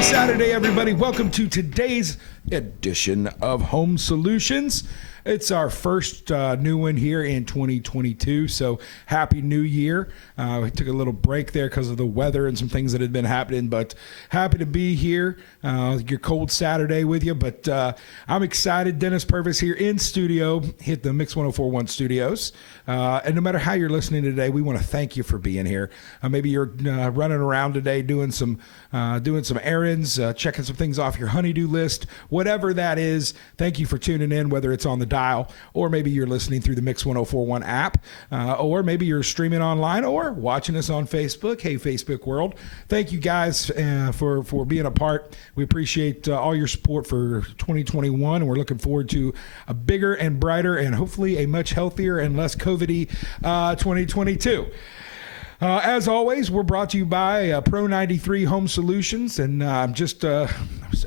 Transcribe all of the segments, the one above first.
Happy Saturday, everybody. Welcome to today's edition of Home Solutions. It's our first new one here in 2022, so happy new year. We took a little break there because of the weather and some things that had been happening, but happy to be here. Your cold Saturday with you, but I'm excited. Dennis Purvis here in studio, hit the Mix 104.1 studios. And no matter how you're listening today, we want to thank you for being here. Maybe you're running around today doing some errands, checking some things off your honey-do list, whatever that is. Thank you for tuning in, whether it's on the dial or maybe you're listening through the Mix 104.1 app, or maybe you're streaming online or watching us on Facebook. Hey, Facebook world. Thank you guys for being a part. We appreciate all your support for 2021, and we're looking forward to a bigger and brighter and hopefully a much healthier and less COVID-y 2022. As always, we're brought to you by Pro 93 Home Solutions, and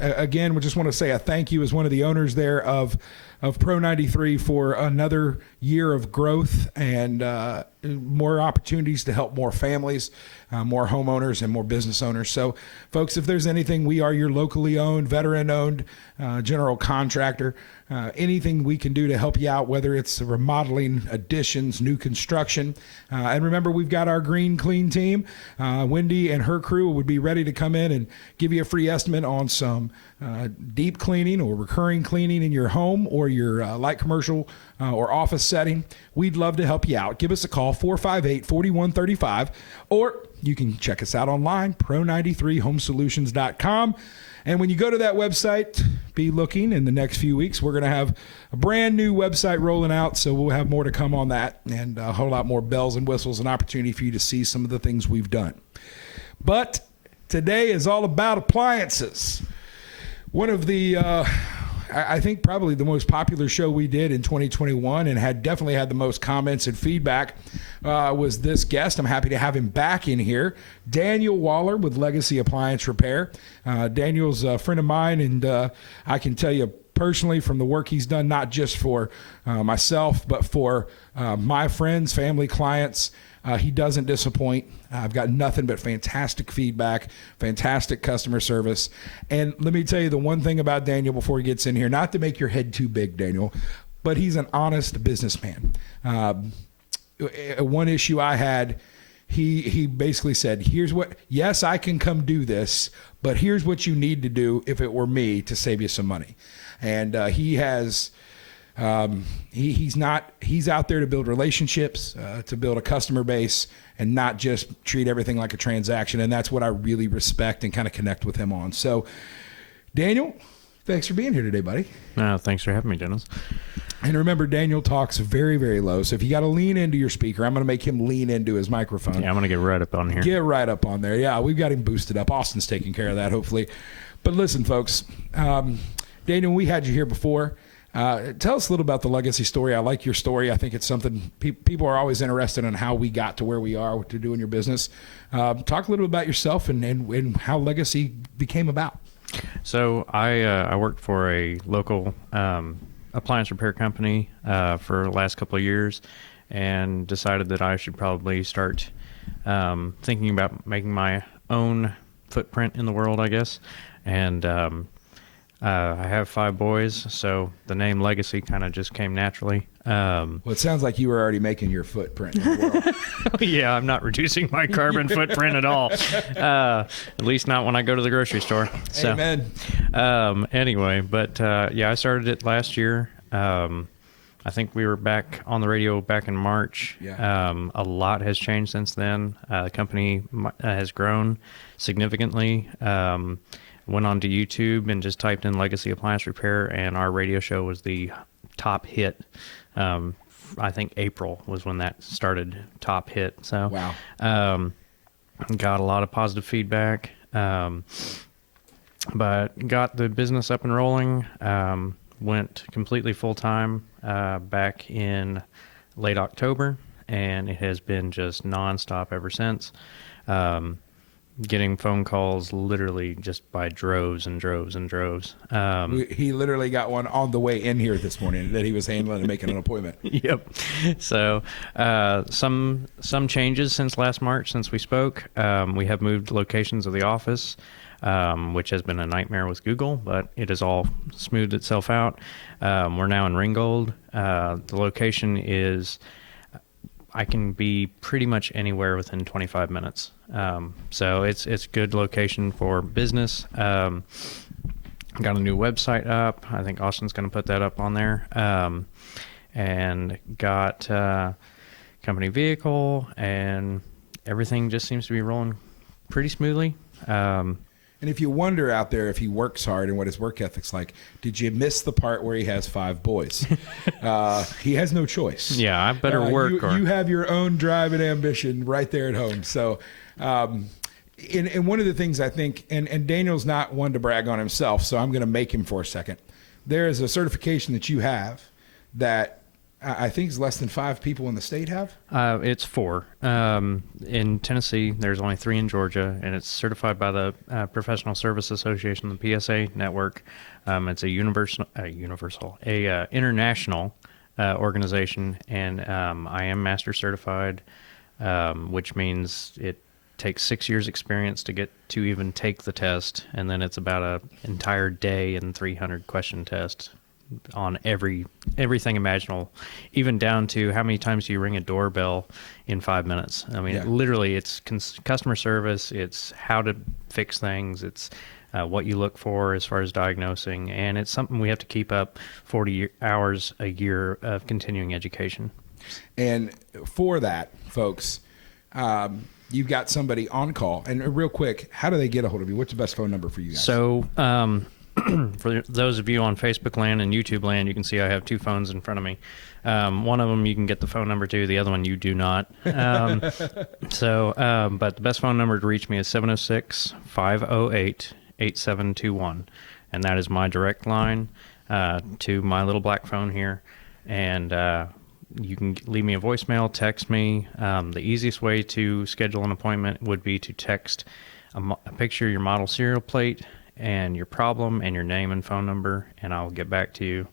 again, we just want to say a thank you as one of the owners there of Pro 93 for another year of growth and more opportunities to help more families, more homeowners, and more business owners. So, folks, if there's anything, we are your locally owned, veteran-owned general contractor. Anything we can do to help you out, whether it's remodeling, additions, new construction. And remember, we've got our Green Clean team. Wendy and her crew would be ready to come in and give you a free estimate on some deep cleaning or recurring cleaning in your home or your light commercial or office setting. We'd love to help you out. Give us a call, 458-4135, or you can check us out online, pro93homesolutions.com. And when you go to that website, be looking in the next few weeks. We're going to have a brand new website rolling out, so we'll have more to come on that and a whole lot more bells and whistles and opportunity for you to see some of the things we've done. But today is all about appliances. One of the, I think probably the most popular show we did in 2021 and definitely had the most comments and feedback was this guest. I'm happy to have him back in here. Daniel Waller with Legacy Appliance Repair. Daniel's a friend of mine, and I can tell you personally from the work he's done, not just for myself, but for my friends, family, clients. He doesn't disappoint. I've got nothing but fantastic feedback, fantastic customer service. And let me tell you the one thing about Daniel before he gets in here, not to make your head too big, Daniel, but he's an honest businessman. One issue I had, he basically said, yes, I can come do this, but here's what you need to do if it were me to save you some money. And he's out there to build relationships, to build a customer base, and not just treat everything like a transaction. And that's what I really respect and kind of connect with him on. So, Daniel, thanks for being here today, buddy. Thanks for having me, Dennis. And remember, Daniel talks very, very low. So if you got to lean into your speaker, I'm going to make him lean into his microphone. Yeah, I'm going to get right up on here. Get right up on there. Yeah, we've got him boosted up. Austin's taking care of that, hopefully. But listen, folks, Daniel, we had you here before. Tell us a little about the Legacy story. I like your story. I think it's something people are always interested in, how we got to where we are to doing your business. Talk a little bit about yourself and how Legacy became about. So I worked for a local appliance repair company for the last couple of years, and decided that I should probably start thinking about making my own footprint in the world, I guess. And I have 5 boys, so the name Legacy kind of just came naturally. Well, it sounds like you were already making your footprint in the world. Yeah, I'm not reducing my carbon footprint at all. At least not when I go to the grocery store. So, Amen. Anyway, but yeah, I started it last year. I think we were back on the radio back in March. Yeah. A lot has changed since then. The company has grown significantly. Went onto YouTube and just typed in Legacy Appliance Repair, and our radio show was the top hit. I think April was when that started top hit. So, wow. Got a lot of positive feedback, but got the business up and rolling. Went completely full-time back in late October, and it has been just nonstop ever since. Getting phone calls literally just by droves and droves and droves. He literally got one on the way in here this morning that he was handling and making an appointment. Yep. So some changes since last March, since we spoke. We have moved locations of the office. which has been a nightmare with Google, but it has all smoothed itself out. We're now in Ringgold. The location is, I can be pretty much anywhere within 25 minutes. So it's a good location for business. Got a new website up. I think Austin's going to put that up on there. And got company vehicle, and everything just seems to be rolling pretty smoothly. And if you wonder out there if he works hard and what his work ethic's like, did you miss the part where he has 5 boys? He has no choice. Yeah, I better work. You have your own drive and ambition right there at home. So, and one of the things I think, and Daniel's not one to brag on himself, so I'm going to make him for a second. There is a certification that you have that I think is less than 5 people in the state have. It's 4. In Tennessee, there's only 3 in Georgia, and it's certified by the Professional Service Association, the PSA network. It's a international organization, and I am master certified, which means it takes 6 years experience to get to even take the test, and then it's about an entire day and 300 question test on everything imaginable, even down to how many times do you ring a doorbell in 5 minutes. I mean, literally, it's customer service, it's how to fix things, it's what you look for as far as diagnosing, and it's something we have to keep up 40 hours a year of continuing education. And for that, folks, you've got somebody on call. And real quick, how do they get a hold of you? What's the best phone number for you guys? So, for those of you on Facebook land and YouTube land, you can see I have 2 phones in front of me. One of them you can get the phone number to, the other one you do not. But the best phone number to reach me is 706-508-8721. And that is my direct line to my little black phone here. And you can leave me a voicemail, text me. The easiest way to schedule an appointment would be to text a picture of your model serial plate and your problem and your name and phone number, and I'll get back to you.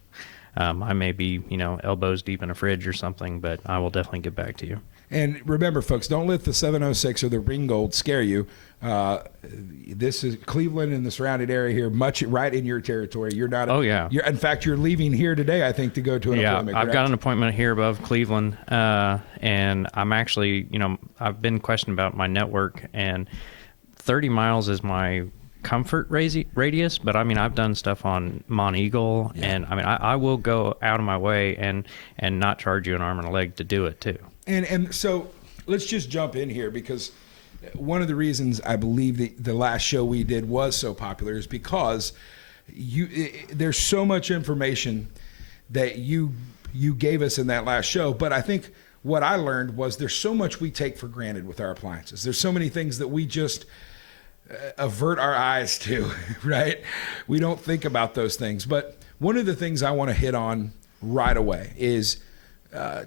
I may be, elbows deep in a fridge or something, but I will definitely get back to you. And remember, folks, don't let the 706 or the Ringgold scare you. This is Cleveland and the surrounding area here, much right in your territory. You're not. In fact, you're leaving here today, I think, to go to an appointment. Yeah, I've got an appointment here above Cleveland, and I'm actually, I've been questioned about my network, and 30 miles is my comfort radius, but I mean, I've done stuff on Mont Eagle, and I mean, I will go out of my way and not charge you an arm and a leg to do it too. And so let's just jump in here, because one of the reasons I believe the last show we did was so popular is because there's so much information that you gave us in that last show. But I think what I learned was there's so much we take for granted with our appliances. There's so many things that we just avert our eyes to, right? We don't think about those things. But one of the things I want to hit on right away is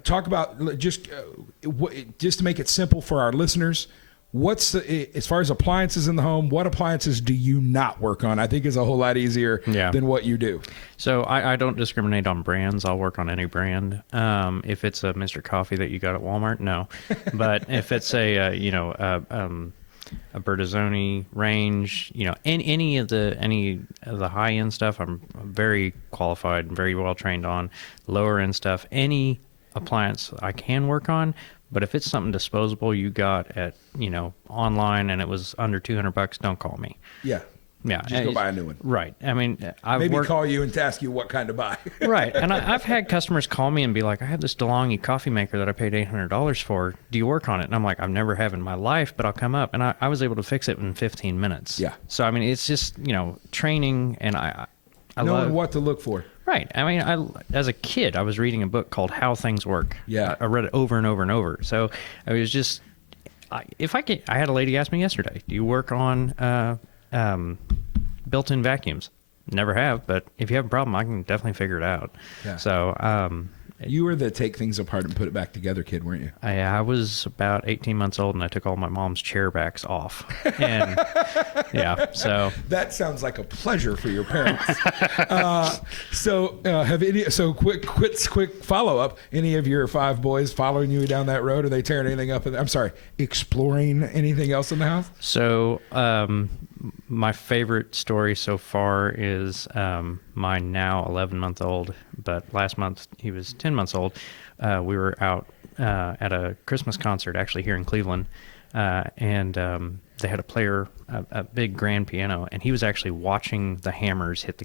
talk about just to make it simple for our listeners. As far as appliances in the home, what appliances do you not work on? I think is a whole lot easier than what you do. So I don't discriminate on brands. I'll work on any brand. If it's a Mr. Coffee that you got at Walmart, no. But if it's a Bertazzoni range, any of the high end stuff, I'm very qualified and very well trained on. Lower end stuff, any appliance I can work on. But if it's something disposable you got at, online and it was under $200, don't call me. Yeah. Just go buy a new one. Right. I mean, call you and ask you what kind to buy. Right. And I've had customers call me and be like, I have this DeLonghi coffee maker that I paid $800 for. Do you work on it? And I'm like, I've never have in my life, but I'll come up. And I was able to fix it in 15 minutes. Yeah. So, I mean, it's just, training, and I knowing what to look for. Right. I mean, as a kid, I was reading a book called How Things Work. Yeah. I read it over and over and over. So I was just, I had a lady ask me yesterday, do you work on built-in vacuums? Never have, but if you have a problem, I can definitely figure it out. Yeah. So, you were the take things apart and put it back together kid, weren't you? I was about 18 months old, and I took all my mom's chair backs off. And so that sounds like a pleasure for your parents. Quick follow up. Any of your 5 boys following you down that road? Are they tearing anything up? Exploring anything else in the house? So, my favorite story so far is my now 11-month-old, but last month he was 10 months old. We were out at a Christmas concert actually here in Cleveland, and they had a player, a big grand piano, and he was actually watching the hammers hit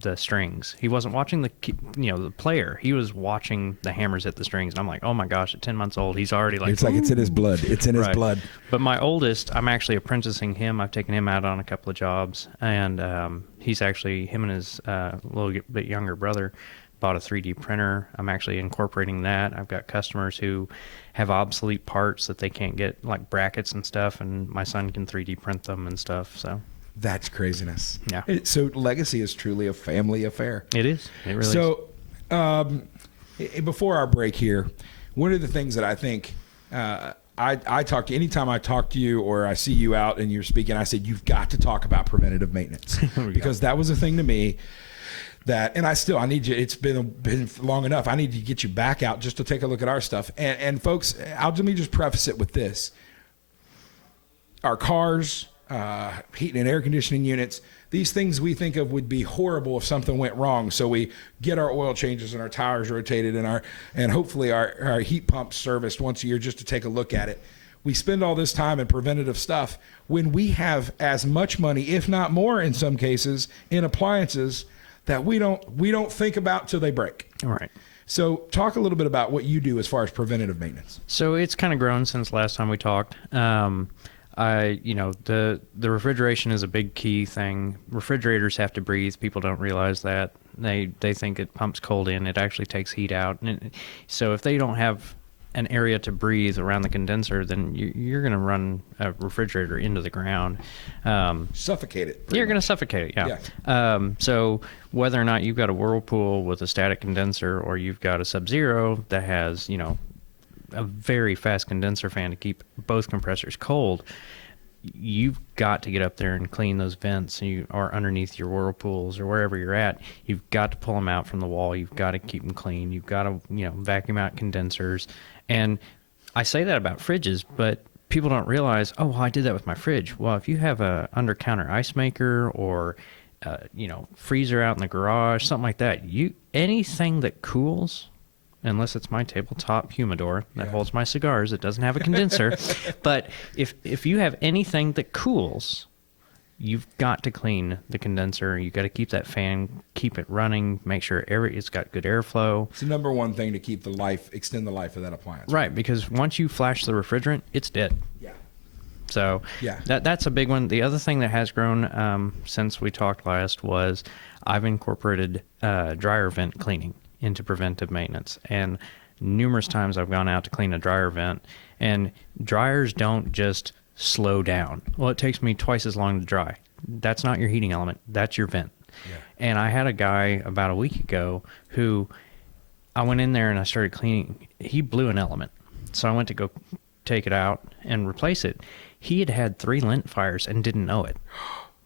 the strings. He wasn't watching the player. He was watching the hammers hit the strings. And I'm like, oh my gosh, at 10 months old, he's already like... It's like it's in his blood. It's in his blood. But my oldest, I'm actually apprenticing him. I've taken him out on a couple of jobs, and he's actually, him and his little bit younger brother bought a 3D printer. I'm actually incorporating that. I've got customers who have obsolete parts that they can't get, like brackets and stuff, and my son can 3D print them and stuff. So that's craziness. Yeah. So Legacy is truly a family affair. It is. It really is. So before our break here, one of the things that I think I talk to, anytime I talk to you or I see you out and you're speaking, I said, you've got to talk about preventative maintenance because that was a thing to me. And I need you. It's been long enough. I need to get you back out just to take a look at our stuff. And folks, let me just preface it with this: our cars, heating and air conditioning units, these things we think of would be horrible if something went wrong. So we get our oil changes and our tires rotated and hopefully our heat pumps serviced once a year just to take a look at it. We spend all this time in preventative stuff when we have as much money, if not more in some cases, in appliances that we don't think about till they break. All right. So talk a little bit about what you do as far as preventative maintenance. So it's kind of grown since last time we talked. The refrigeration is a big key thing. Refrigerators have to breathe. People don't realize that. They think it pumps cold in. It actually takes heat out. So if they don't have an area to breathe around the condenser, then you're going to run a refrigerator into the ground. Suffocate it. You're going to suffocate it, yeah. So whether or not you've got a Whirlpool with a static condenser or you've got a Sub-Zero that has, a very fast condenser fan to keep both compressors cold, you've got to get up there and clean those vents or underneath your Whirlpools or wherever you're at. You've got to pull them out from the wall. You've got to keep them clean. You've got to, vacuum out condensers. And I say that about fridges, but people don't realize, oh, well, I did that with my fridge. Well, if you have a under-counter ice maker or, freezer out in the garage, something like that, anything that cools, unless it's my tabletop humidor that holds my cigars, it doesn't have a condenser. But if you have anything that cools, you've got to clean the condenser. You've got to keep that fan, keep it running, make sure it's got good airflow. It's the number one thing to extend the life of that appliance. Right, because once you flash the refrigerant, it's dead. Yeah. So that's a big one. The other thing that has grown since we talked last was I've incorporated dryer vent cleaning into preventive maintenance. And numerous times I've gone out to clean a dryer vent, and dryers don't just slow down. Well, it takes me twice as long to dry. That's not your heating element. That's your vent. Yeah. And I had a guy about a week ago who I went in there and I started cleaning. He blew an element. So I went to go take it out and replace it. He had 3 lint fires and didn't know it.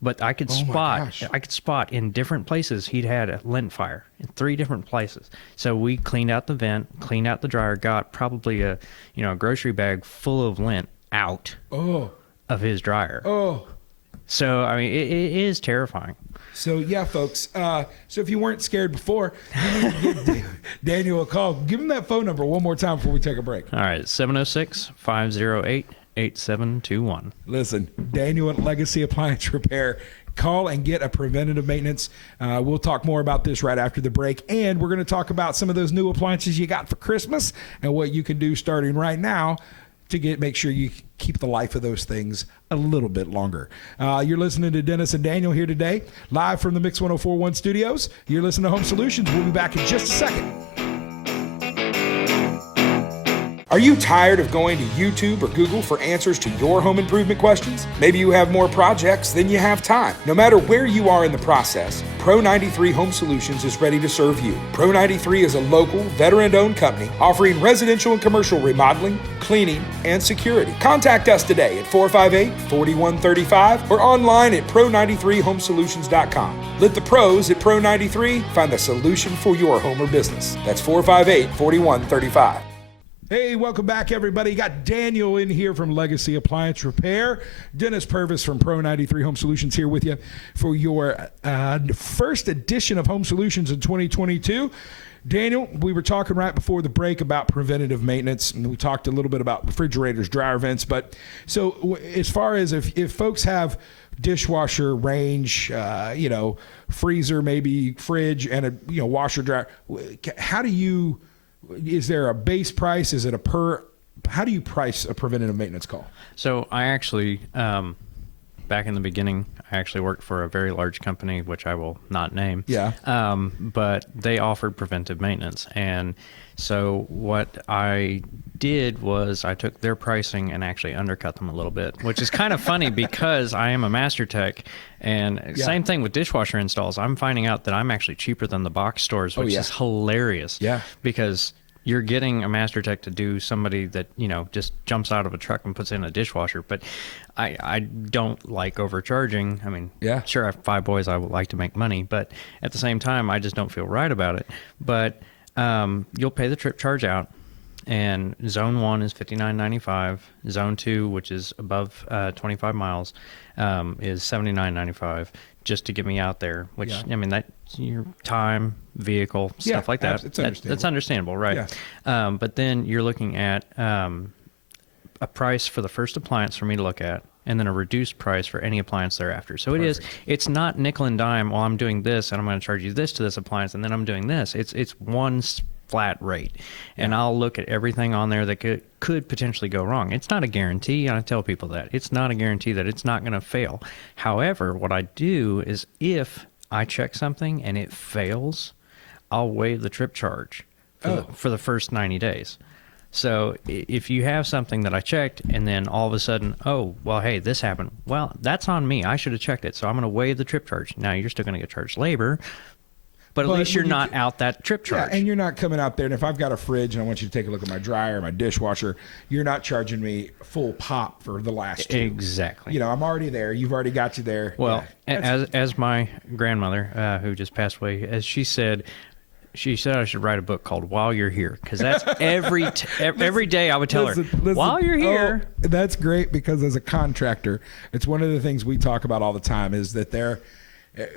But I could spot in different places he'd had a lint fire in 3 different places. So we cleaned out the vent, cleaned out the dryer, got probably a grocery bag full of lint out of his dryer. So I mean, it is terrifying. So yeah, folks. So if you weren't scared before, you need to give Daniel a call. Give him that phone number one more time before we take a break. All right, 706-508-8721. Listen, Daniel at Legacy Appliance Repair. Call and get a preventative maintenance. We'll talk more about this right after the break. And we're going to talk about some of those new appliances you got for Christmas and what you can do starting right now to make sure you keep the life of those things a little bit longer. You're listening to Dennis and Daniel here today, live from the Mix 104.1 studios. You're listening to Home Solutions. We'll be back in just a second. Are you tired of going to YouTube or Google for answers to your home improvement questions? Maybe you have more projects than you have time. No matter where you are in the process, Pro 93 Home Solutions is ready to serve you. Pro 93 is a local, veteran-owned company offering residential and commercial remodeling, cleaning, and security. Contact us today at 458-4135 or online at pro93homesolutions.com. Let the pros at Pro 93 find the solution for your home or business. That's 458-4135. Hey, welcome back, everybody. You got Daniel in here from Legacy Appliance Repair. Dennis Purvis from Pro 93 Home Solutions here with you for your first edition of Home Solutions in 2022. Daniel, we were talking right before the break about preventative maintenance, and we talked a little bit about refrigerators, dryer vents. But so as far as if folks have dishwasher, range, freezer, maybe fridge, and a washer, dryer, how do you... Is there a base price? Is it how do you price a preventative maintenance call? So I actually, back in the beginning, I actually worked for a very large company, which I will not name. Yeah. But they offered preventive maintenance. And so what I did was I took their pricing and actually undercut them a little bit, which is kind of funny because I am a master tech. And same thing with dishwasher installs. I'm finding out that I'm actually cheaper than the box stores, which is hilarious. Yeah. Because you're getting a master tech to do somebody that, just jumps out of a truck and puts in a dishwasher. But I don't like overcharging. I mean, sure, I have 5 boys. I would like to make money. But at the same time, I just don't feel right about it. But you'll pay the trip charge out. And zone 1 is $59.95. Zone 2, which is above 25 miles, is $79.95 just to get me out there. Which I mean, that's your time, vehicle, stuff like that. It's understandable. That's understandable, right? Yeah. But then you're looking at a price for the first appliance for me to look at, and then a reduced price for any appliance thereafter. So it's not nickel and dime. Well, I'm doing this, and I'm going to charge you this to this appliance, and then I'm doing this. It's one flat rate, and I'll look at everything on there that could potentially go wrong. It's not a guarantee, and I tell people that it's not a guarantee that it's not going to fail. However, what I do is if I check something and it fails, I'll waive the trip charge for the first 90 days. So if you have something that I checked and then all of a sudden, oh, well, hey, this happened. Well, that's on me. I should have checked it. So I'm going to waive the trip charge. Now you're still going to get charged labor, but at least you're not out that trip charge. Yeah, and you're not coming out there. And if I've got a fridge and I want you to take a look at my dryer, my dishwasher, you're not charging me full pop for the last 2. Exactly. I'm already there. You've already got you there. Well, as my grandmother, who just passed away, as she said I should write a book called While You're Here, because that's every day I would tell her, while you're here. Oh, that's great, because as a contractor, it's one of the things we talk about all the time is that they're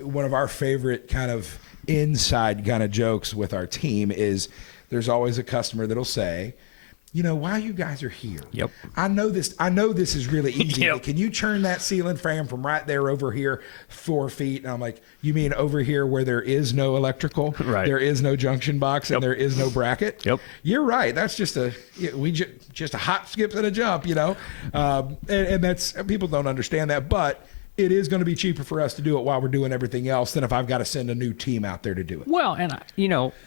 one of our favorite kind of inside kind of jokes with our team is there's always a customer that'll say, while you guys are here, I know this is really easy. Can you turn that ceiling fan from right there over here 4 feet? And I'm like, you mean over here where there is no electrical, there is no junction box, and there is no bracket? You're right. That's just a hop, skip, and a jump, and that's, people don't understand that, but it is going to be cheaper for us to do it while we're doing everything else than if I've got to send a new team out there to do it. Well, and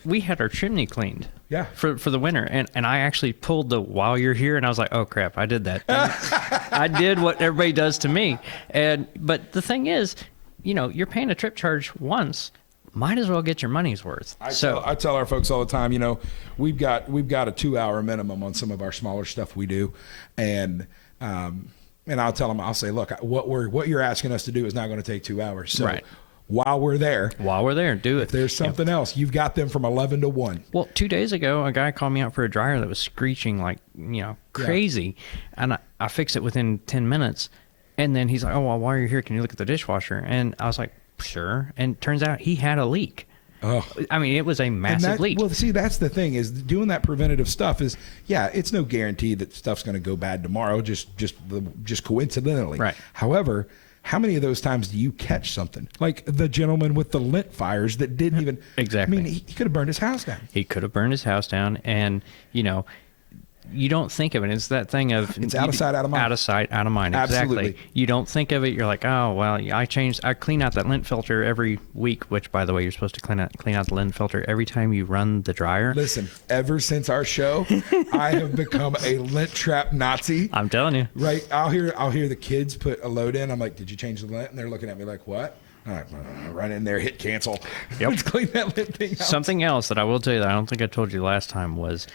we had our chimney cleaned. For the winter, and I actually pulled the while you're here, and I was like, oh crap, I did that. I did what everybody does to me. But the thing is, you're paying a trip charge once. Might as well get your money's worth. I tell our folks all the time, we've got a 2-hour minimum on some of our smaller stuff we do, and I'll tell them, I'll say, look, what you're asking us to do is not going to take 2 hours. So while we're there, do it. If there's something else, you've got them from 11 to 1. Well, 2 days ago, a guy called me out for a dryer that was screeching like, crazy. And I fixed it within 10 minutes. And then he's like, oh, well, while you're here, can you look at the dishwasher? And I was like, sure. And turns out he had a leak. Oh, I mean, it was a massive leak. Well, see, that's the thing is doing that preventative stuff is, it's no guarantee that stuff's going to go bad tomorrow, just coincidentally. Right. However, how many of those times do you catch something like the gentleman with the lint fires that didn't even exactly? I mean, he could have burned his house down. He could have burned his house down, and you don't think of it. It's that thing of it's out of sight, out of mind. Out of sight, out of mind. Absolutely. Exactly. You don't think of it. You're like, oh well, I clean out that lint filter every week. Which, by the way, you're supposed to clean out the lint filter every time you run the dryer. Listen, ever since our show, I have become a lint trap Nazi. I'm telling you. Right. I'll hear the kids put a load in. I'm like, did you change the lint? And they're looking at me like, what? All right, run in there, hit cancel. Let's clean that lint thing out. Something else that I will tell you that I don't think I told you last time was,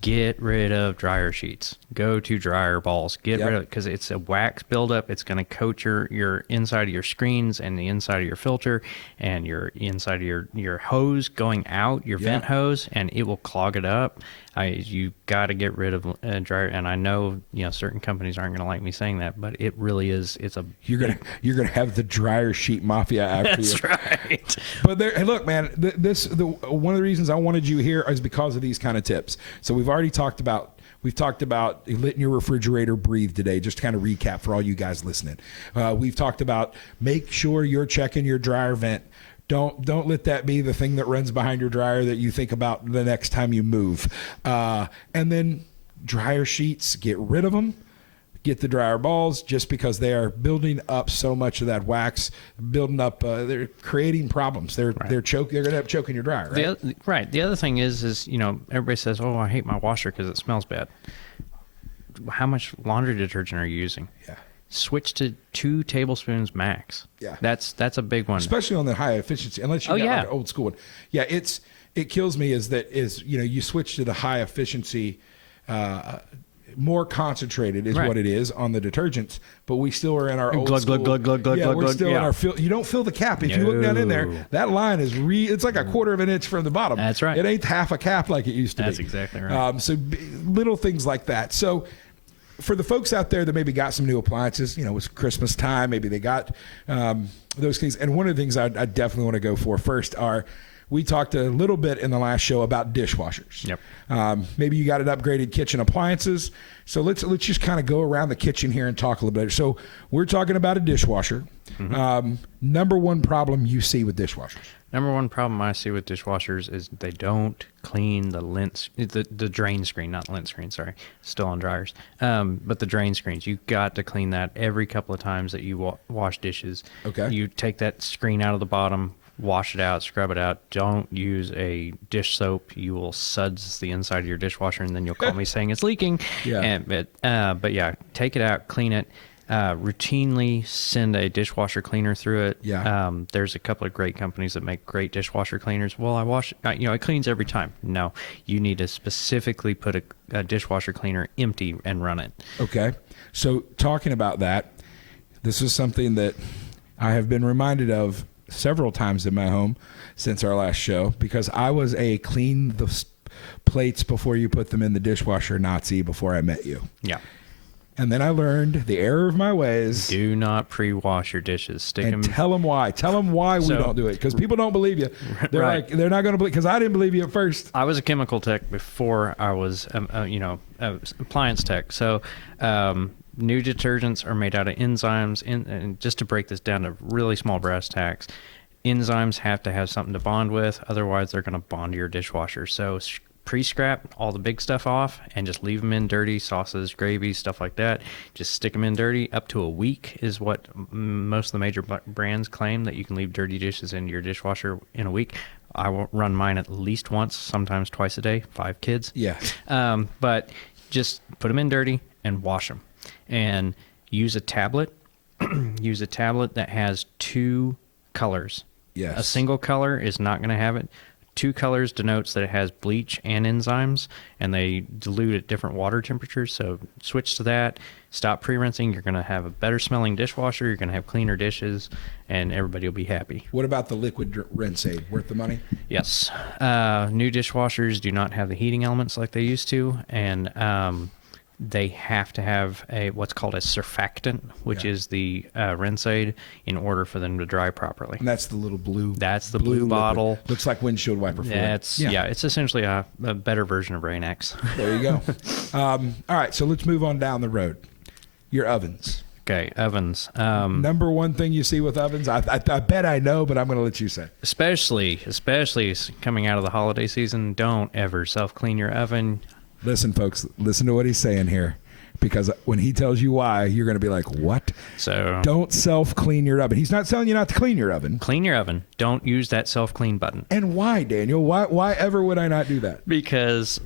get rid of dryer sheets. Go to dryer balls. Get rid of it, because it's a wax buildup. It's going to coat your inside of your screens and the inside of your filter and your inside of your hose going out, your vent hose, and it will clog it up. You got to get rid of a dryer. And I know, certain companies aren't going to like me saying that, but it really is. It's a You're gonna have the dryer sheet mafia after you. That's right. But hey, look, man. One of the reasons I wanted you here is because of these kind of tips. So we've talked about letting your refrigerator breathe today. Just to kind of recap for all you guys listening. We've talked about make sure you're checking your dryer vent. Don't let that be the thing that runs behind your dryer that you think about the next time you move. And then dryer sheets, get rid of them. Get the dryer balls, just because they are building up so much of that wax, building up. They're creating problems. They're going to end up choking your dryer. Right. The other thing is everybody says, "Oh, I hate my washer because it smells bad." How much laundry detergent are you using? Yeah. Switch to 2 tablespoons max. Yeah. That's a big one. Especially on the high efficiency, unless you got like an old school one. Yeah, it kills me you switch to the high efficiency, more concentrated is what it is on the detergents, but we still are in our old school. We're still in our fill. You don't fill the cap. If you look down in there, that line is it's like a quarter of an inch from the bottom. That's right. It ain't half a cap like it used to be. That's exactly right. So little things like that. So for the folks out there that maybe got some new appliances, it's Christmas time, maybe they got those things. And one of the things I definitely want to go for first we talked a little bit in the last show about dishwashers. Yep. Maybe you got an upgraded kitchen appliances. So let's just kind of go around the kitchen here and talk a little bit. So we're talking about a dishwasher. Mm-hmm. Number one problem you see with dishwashers? Number one problem I see with dishwashers is they don't clean the drain screen, not lint screen, sorry, still on dryers. But the drain screens, you got to clean that every couple of times that you wash dishes. Okay. You take that screen out of the bottom, wash it out, scrub it out. Don't use a dish soap. You will suds the inside of your dishwasher, and then you'll call me saying it's leaking. Yeah. But yeah, take it out, clean it. Routinely send a dishwasher cleaner through it. Yeah. There's a couple of great companies that make great dishwasher cleaners. Well, I wash, it cleans every time. No, you need to specifically put a dishwasher cleaner empty and run it. Okay. So talking about that, this is something that I have been reminded of several times in my home since our last show, because I was a clean the plates before you put them in the dishwasher Nazi before I met you. Yeah. And then I learned the error of my ways. Do not pre-wash your dishes. Stick them. Tell them why. Tell them why we don't do it, because people don't believe you. They're like, they're not going to believe, because I didn't believe you at first. I was a chemical tech before I was, appliance tech. So, new detergents are made out of enzymes. And just to break this down to really small brass tacks, enzymes have to have something to bond with. Otherwise, they're going to bond to your dishwasher. So pre-scrap all the big stuff off and just leave them in dirty sauces, gravies, stuff like that. Just stick them in dirty. Up to a week is what most of the major brands claim, that you can leave dirty dishes in your dishwasher in a week. I will run mine at least once, sometimes twice a day. 5 kids. Yeah. But just put them in dirty and wash them. And use a tablet. Use a tablet that has 2 colors. Yes. A single color is not going to have it. 2 colors denotes that it has bleach and enzymes, and they dilute at different water temperatures. So switch to that. Stop pre-rinsing. You're going to have a better smelling dishwasher. You're going to have cleaner dishes, and everybody will be happy. What about the liquid rinse aid? Worth the money? Yes. New dishwashers do not have the heating elements like they used to, and they have to have what's called a surfactant, which is the rinse aid, in order for them to dry properly. And that's the little blue. That's the blue bottle. Liquid. Looks like windshield wiper fluid. It's essentially a better version of Rain-X. There you go. All right, so let's move on down the road. Your ovens. Okay, ovens. Number one thing you see with ovens, I bet I know, but I'm going to let you say. Especially coming out of the holiday season, don't ever self-clean your oven. Listen, folks, listen to what he's saying here, because when he tells you why, you're going to be like, what? So don't self-clean your oven. He's not telling you not to clean your oven. Clean your oven. Don't use that self-clean button. And why, Daniel? Why ever would I not do that? Because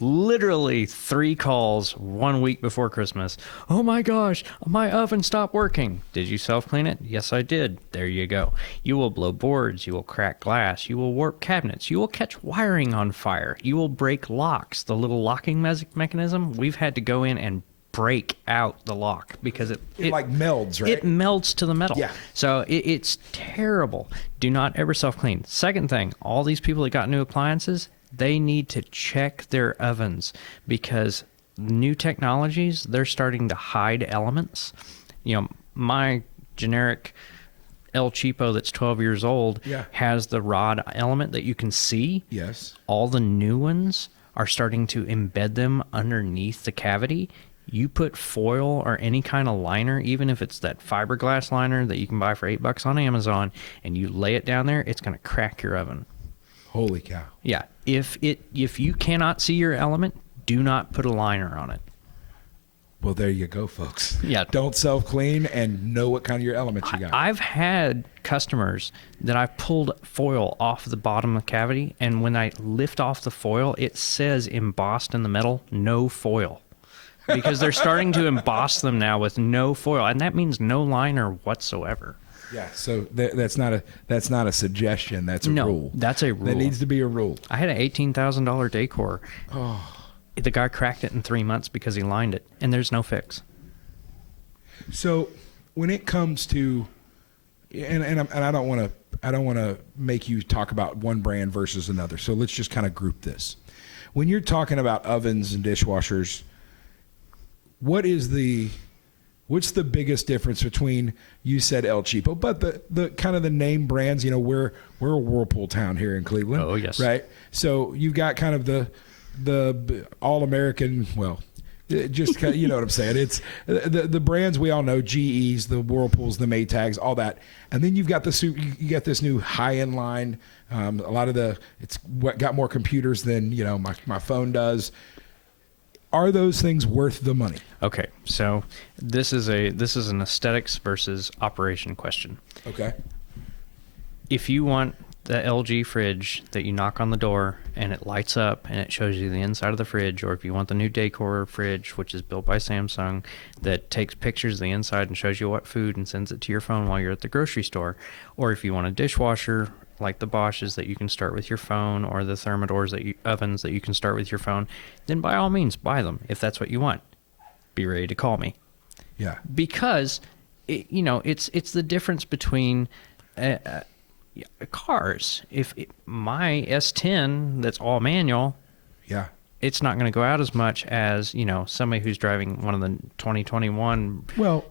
literally 3 calls 1 week before Christmas. Oh my gosh, my oven stopped working. Did you self-clean it? Yes, I did. There you go. You will blow boards. You will crack glass. You will warp cabinets. You will catch wiring on fire. You will break locks. The little locking mechanism, we've had to go in and break out the lock because it like melds, right? It melts to the metal. Yeah. So it's terrible. Do not ever self-clean. Second thing, all these people that got new appliances, they need to check their ovens, because new technologies, they're starting to hide elements. My generic El Cheapo that's 12 years old has the rod element that you can see. Yes. All the new ones are starting to embed them underneath the cavity. You put foil or any kind of liner, even if it's that fiberglass liner that you can buy for $8 on Amazon, and you lay it down there, it's going to crack your oven. Holy cow. Yeah. If you cannot see your element, do not put a liner on it. Well, there you go, folks. Yeah. Don't self-clean and know what kind of your elements you got. I've had customers that I've pulled foil off the bottom of the cavity, and when I lift off the foil, it says embossed in the metal, no foil. Because they're starting to emboss them now with no foil, and that means no liner whatsoever. Yeah, so that's not a suggestion. That's a rule. That's a rule. That needs to be a rule. I had an $18,000 decor. Oh. The guy cracked it in 3 months because he lined it, and there's no fix. So when it comes to, and I don't want to make you talk about one brand versus another. So let's just kind of group this. When you're talking about ovens and dishwashers, what's the biggest difference between, you said El Cheapo, but the kind of the name brands, we're a Whirlpool town here in Cleveland. Oh, yes. Right? So you've got kind of the all-American, well, just kind of, you know what I'm saying? It's the brands we all know, GEs, the Whirlpools, the Maytags, all that. And then you've got this new high-end line. A lot of it's got more computers than, my phone does. Are those things worth the money? Okay, so this is an aesthetics versus operation question. Okay. If you want the LG fridge that you knock on the door and it lights up and it shows you the inside of the fridge, or if you want the new Decor fridge, which is built by Samsung, that takes pictures of the inside and shows you what food and sends it to your phone while you're at the grocery store, or if you want a dishwasher like the Bosch's that you can start with your phone, or the Thermadors ovens that you can start with your phone, then by all means buy them if that's what you want. Be ready to call me. Yeah. Because it's the difference between cars. If my S10 that's all manual, yeah, it's not going to go out as much as somebody who's driving one of the 2021. Well,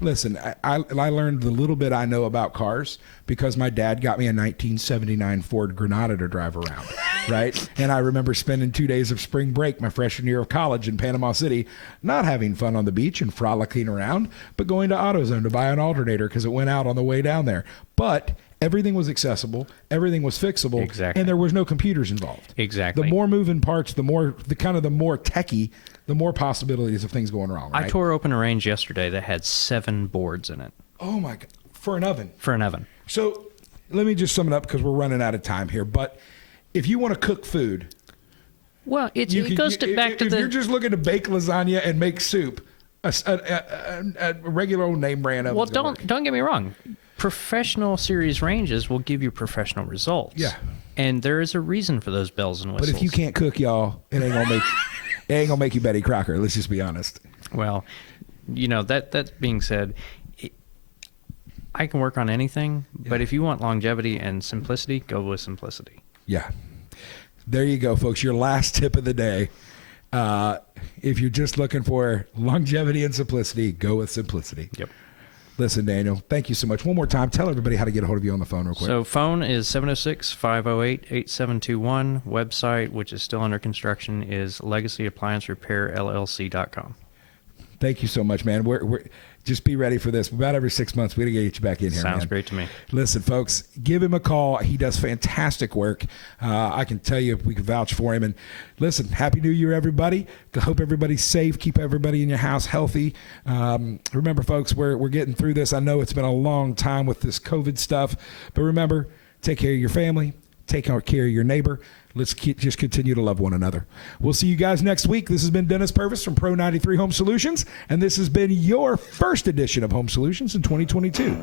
listen, I learned the little bit I know about cars because my dad got me a 1979 Ford Granada to drive around, right? And I remember spending 2 days of spring break my freshman year of college in Panama City, not having fun on the beach and frolicking around, but going to AutoZone to buy an alternator because it went out on the way down there. But everything was accessible, everything was fixable, exactly, and there was no computers involved. Exactly. The more moving parts, the more techie, the more possibilities of things going wrong. Right? I tore open a range yesterday that had 7 boards in it. Oh my God! For an oven. For an oven. So let me just sum it up because we're running out of time here. But if you want to cook food, well, it goes back to if you're just looking to bake lasagna and make soup, a regular old name brand oven. Well, don't get me wrong. Professional series ranges will give you professional results. Yeah. And there is a reason for those bells and whistles. But if you can't cook, y'all, it ain't gonna make you Betty Crocker. Let's just be honest. Well, that being said, I can work on anything, but if you want longevity and simplicity, go with simplicity. Yeah. There you go, folks. Your last tip of the day. If you're just looking for longevity and simplicity, go with simplicity. Yep. Listen, Daniel, thank you so much. One more time, tell everybody how to get a hold of you on the phone real quick. So phone is 706-508-8721. Website, which is still under construction, is legacyappliancerepairllc.com. Thank you so much, man. We're just be ready for this. About every 6 months, we got to get you back in here. Sounds great to me. Listen, folks, give him a call. He does fantastic work. I can tell you, we can vouch for him. And listen, Happy New Year, everybody. I hope everybody's safe. Keep everybody in your house healthy. Remember, folks, we're getting through this. I know it's been a long time with this COVID stuff, but remember, take care of your family. Take care of your neighbor. Let's just continue to love one another. We'll see you guys next week. This has been Dennis Purvis from Pro 93 Home Solutions, and this has been your first edition of Home Solutions in 2022.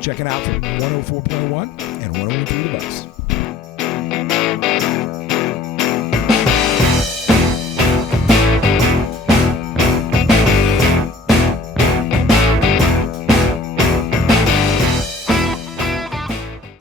Checking out from 104.1 and 103 The Buzz.